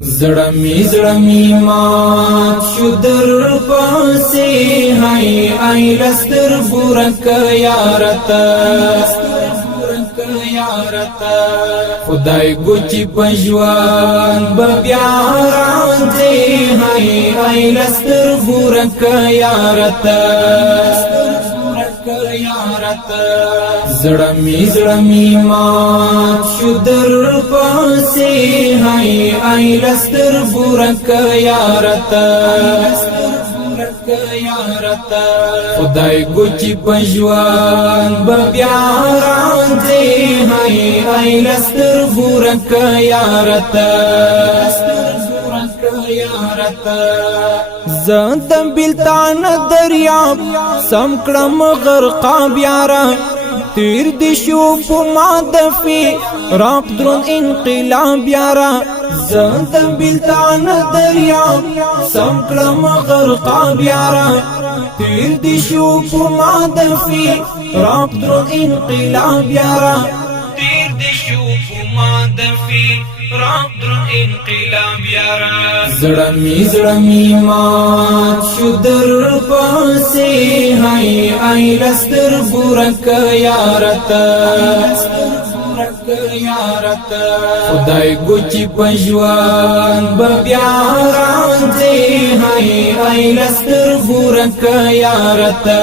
زړمی مات شو در پاسې هاي آی لستر بورک یارتا خدای ګوچی پجوان بیا راځي هاي آی لستر بورک یارتا زړمی مات شو در پاسې هاي آی لستر بورک یارتا خدای ګوچی پجوان بیا راځي هاي آی لستر بورک یارتا زندم بلتان دریاب سم کړم غرقاب یارا تیر دی شو پما دفی راق درون انقلاب یارا زندم بلتان دریاب سم کړم غرقاب یارا تیر دی شو پما دفی راق درون انقلاب یارا تیر دی شو پما دفی راق درون انقلاب یارا زړمی مات شو در پاسې هاي آی لستر بورک یارتا خدای ګوچی پجوان بیا راځي هاي آی لستر بورک یارتا